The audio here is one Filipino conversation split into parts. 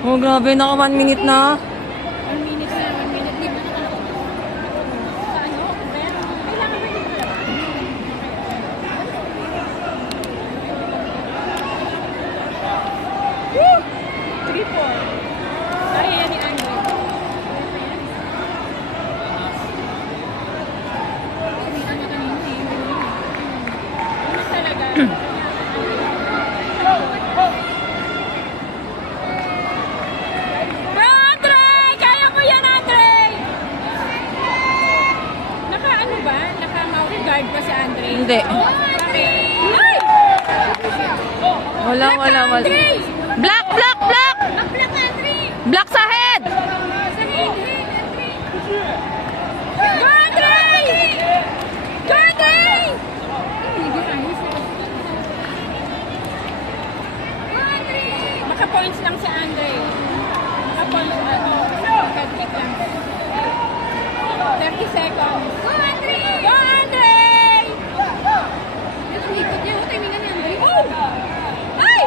Oh, grabe. Naka 1 minute na. 1 minute na, 1 minute. Di ba nakalakot? Sa ano? Pero, kailangan ba dito? Woo! 3-4. Kaya ni Andre. Sinita niya kanina eh. Ano talaga? Bro, Andre! Kaya mo yan, Andre! Naka-ano ba? Naka-mouth guard ba si Andre? Hindi. Bakit? Ay! Wala. Andre! Black! Black, Andre! Black sa head! Sa head, Andre! Go, Andre! Go, Andre! Hindi ayos eh. Go, Andre! Maka-points lang si Andre. Maka-points, maka-kick lang. 30 seconds. Go, Andre! Go, Andre! Yung likod niya, timingan ni Andre. Oh! Ay!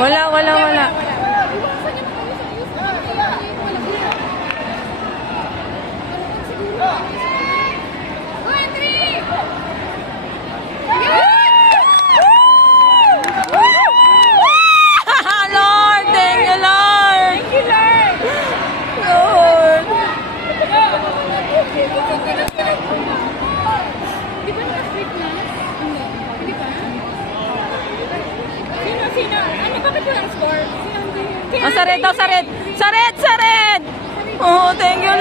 Wala. Iwasan niya Go, Andre! Lord! Thank you, Lord! Thank you, Lord! Lord! Di ba naka-street na? Hindi pa? Sino? Ano, bakit walang score? Si Andre. Saret! Oh, thank you,